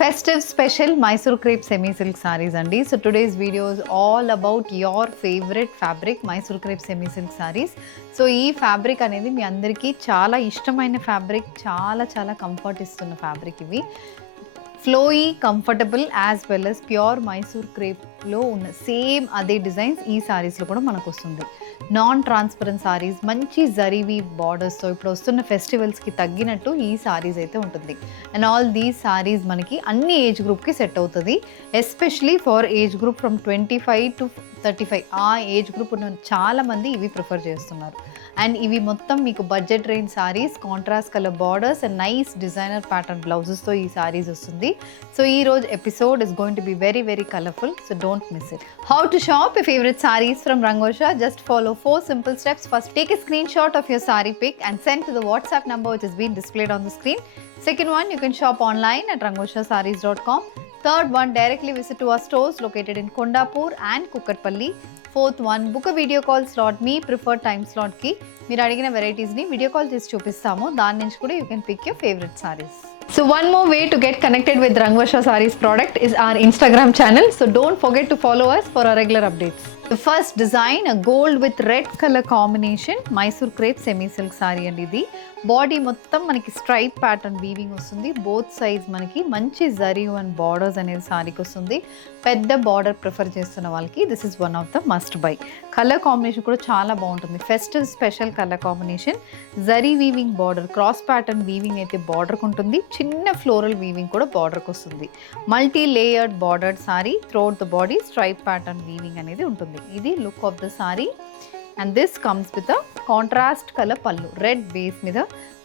Festive special Mysore crepe semi silk sarees andi. So today's video is all about your favorite fabric Mysore crepe semi silk sarees. So ee fabric anedi మీ అందరికీ చాలా ఇష్టమైన fabric, చాలా కంఫర్ట్ ఇస్తున్న fabric ఇవి. Flowy comfortable as well as pure Mysore క్రేప్లో ఉన్న same అదే డిజైన్స్ ఈ సారీస్లో కూడా మనకు వస్తుంది. నాన్ ట్రాన్స్పరెంట్ సారీస్, మంచి జరీవి బార్డర్స్తో ఇప్పుడు వస్తున్న ఫెస్టివల్స్కి తగ్గినట్టు ఈ సారీస్ అయితే ఉంటుంది. అండ్ ఆల్ దీస్ సారీస్ మనకి అన్ని ఏజ్ గ్రూప్కి సెట్ అవుతుంది. Especially for age group from 25 to 35 ఆ ఏజ్ గ్రూప్ ఉన్న చాలామంది ఇవి ప్రిఫర్ చేస్తున్నారు. అండ్ ఇవి మొత్తం మీకు budget range sarees, contrast colour borders and nice designer pattern బ్లౌజెస్తో ఈ సారీస్ వస్తుంది. సో ఈ రోజు episode is going to be very colourful, so don't miss it. How to shop your favorite sarees from Rangosha? Just follow 4 simple steps. First, take a screenshot of your saree pic and send to the WhatsApp number which is being displayed on the screen. Second one, you can shop online at rangoshasarees.com. Third one, directly visit to our stores located in Kondapur and Kukatpalli. Fourth one, book a video call slot, మీ preferred time స్లాట్కి మీరు అడిగిన వెరైటీస్ని video call చేసి చూపిస్తాము. దాని నుంచి కూడా you can pick your favourite saris. So one more way to get connected with Rangosha Sarees product is our Instagram channel. So don't forget to follow us for our regular updates. The first design, a gold with red color combination, Mysore crepe semi silk saree and ఇది బాడీ మొత్తం మనకి stripe pattern weaving వస్తుంది. Both size మనకి మంచి zari and borders అనేది సారీకి వస్తుంది. పెద్ద బార్డర్ ప్రిఫర్ చేస్తున్న వాళ్ళకి this is one of the must by. Colour combination కూడా చాలా బాగుంటుంది. Festive special colour combination, zari weaving border, cross pattern weaving అయితే బార్డర్కి ఉంటుంది. చిన్న ఫ్లోరల్ వీవింగ్ కూడా బార్డర్కి వస్తుంది. Multi layered bordered sorry, throughout the body stripe pattern weaving అనేది ఉంటుంది. ఇది look of the sorry. And this comes with a contrast color pallu, red base మీద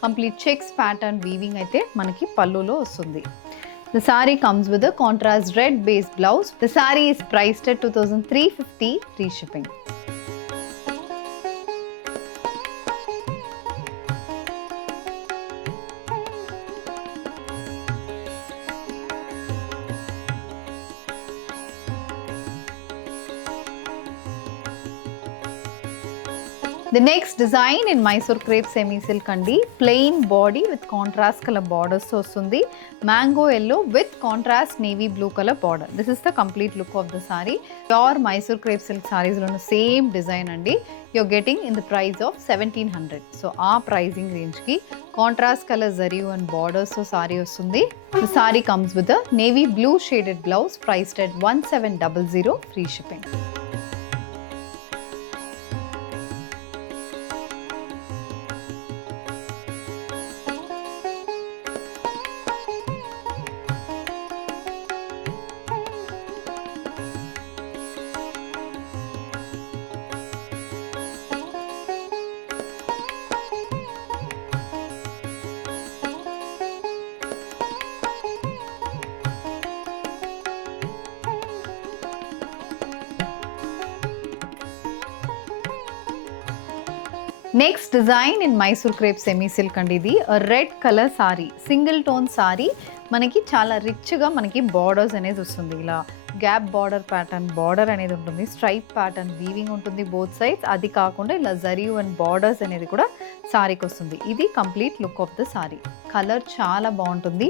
complete checks pattern weaving అయితే మనకి పల్లులో వస్తుంది. The saree comes with a contrast red base blouse. The saree is priced at 2350 free shipping. The next design in Mysore crepe semi silk andi, plain body with contrast color borders తో వస్తుంది. Mango yellow with contrast navy blue color border. This is the complete look of the saree. Pure Mysore crepe silk sarees lo same design andi. You're getting in the price of 1700. So our pricing range ki contrast color zari and borders తో saree వస్తుంది. The saree comes with a navy blue shaded blouse priced at 1700 free shipping. Next design in Mysore crepe semi silk అండి. ఇది red colour sorry, single tone sorry. మనకి చాలా రిచ్గా మనకి బార్డర్స్ అనేది వస్తుంది. ఇలా గ్యాప్ బార్డర్ ప్యాటర్న్ బార్డర్ అనేది ఉంటుంది. స్ట్రైప్ ప్యాటర్న్ వీవింగ్ ఉంటుంది బోత్ సైడ్స్. అది కాకుండా ఇలా జరీ అండ్ బార్డర్స్ అనేది కూడా సారీకి వస్తుంది. ఇది complete look of the saree. Colour చాలా బాగుంటుంది.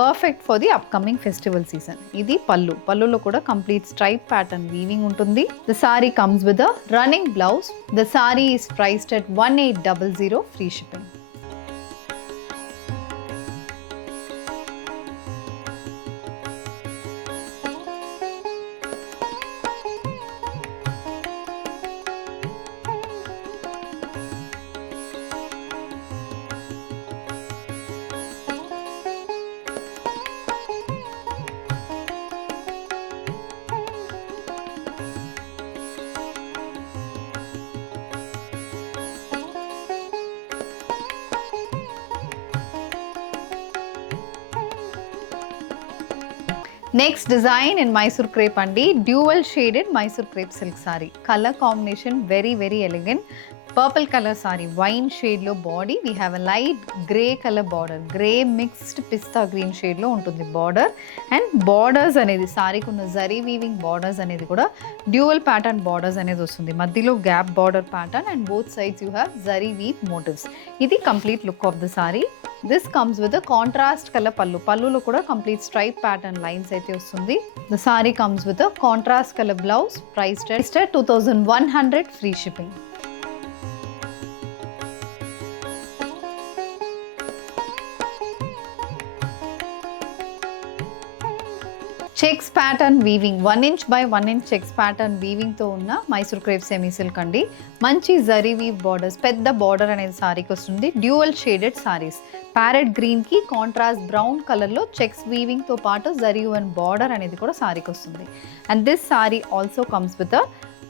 Perfect for the upcoming festival season. ఇది పల్లు. పల్లులో కూడా కంప్లీట్ స్ట్రైప్ ప్యాటర్న్ వీవింగ్ ఉంటుంది. The saree comes with a running blouse. The saree is priced at 1800 free shipping. Next design in Mysore crepe అండి, dual shaded Mysore crepe silk saree. Colour combination very elegant. Purple colour saree, wine షేడ్లో body, we have a light grey colour border, grey mixed పిస్తా గ్రీన్ షేడ్లో ఉంటుంది border. And borders అనేది సారీకి ఉన్న zari weaving borders అనేది కూడా dual pattern borders అనేది వస్తుంది. మధ్యలో gap border pattern and both sides you have zari weave motifs. ఇది complete look of the saree. This comes with contrast colour pallu. పళ్ళులో కూడా కంప్లీట్ స్ట్రైప్ ప్యాటర్న్ లైన్స్ అయితే వస్తుంది. The saree comes with contrast colour blouse. Price 2100 free shipping. Checks pattern weaving, 1 inch by 1 inch checks pattern వీవింగ్తో ఉన్న Mysore crepe semi silk అండి. మంచి zari weave borders, పెద్ద border అనేది సారీకి వస్తుంది. డ్యూయల్ షేడెడ్ సారీస్, ప్యారెట్ గ్రీన్కి కాంట్రాస్ట్ బ్రౌన్ కలర్లో చెక్స్ వీవింగ్తో పాటు జరీ వన్ బార్డర్ అనేది కూడా సారీకి వస్తుంది. And this saree also comes with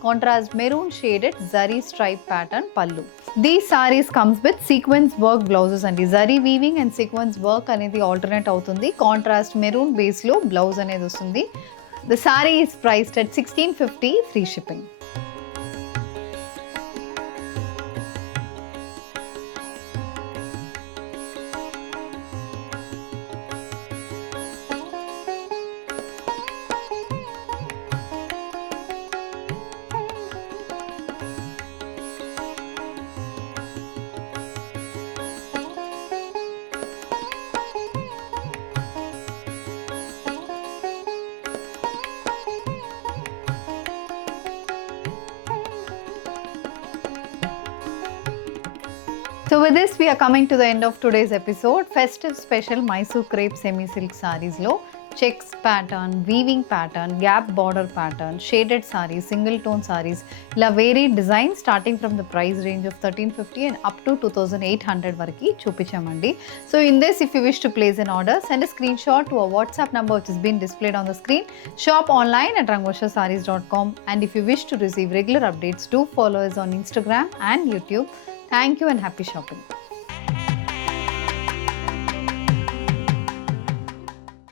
contrast maroon shaded zari stripe pattern pallu. These sarees comes with sequence work blouses అండి. Zari weaving and sequence work అనేది ఆల్టర్నేట్ అవుతుంది. కాంట్రాస్ట్ మెరూన్ బేస్లో బ్లౌజ్ అనేది వస్తుంది. The saree is priced at 1650 free shipping. So with this we are coming to the end of today's episode. Festive special Mysore crepe semi silk sarees lo checks pattern, weaving pattern, gap border pattern, shaded sarees, single tone sarees, la varied designs starting from the price range of 1350 and up to 2800 variki chupichamandi. So in this, if you wish to place an order, send a screenshot to a WhatsApp number which has been displayed on the screen. Shop online at rangvarshasarees.com, and if you wish to receive regular updates, do follow us on Instagram and YouTube. Thank you and happy shopping.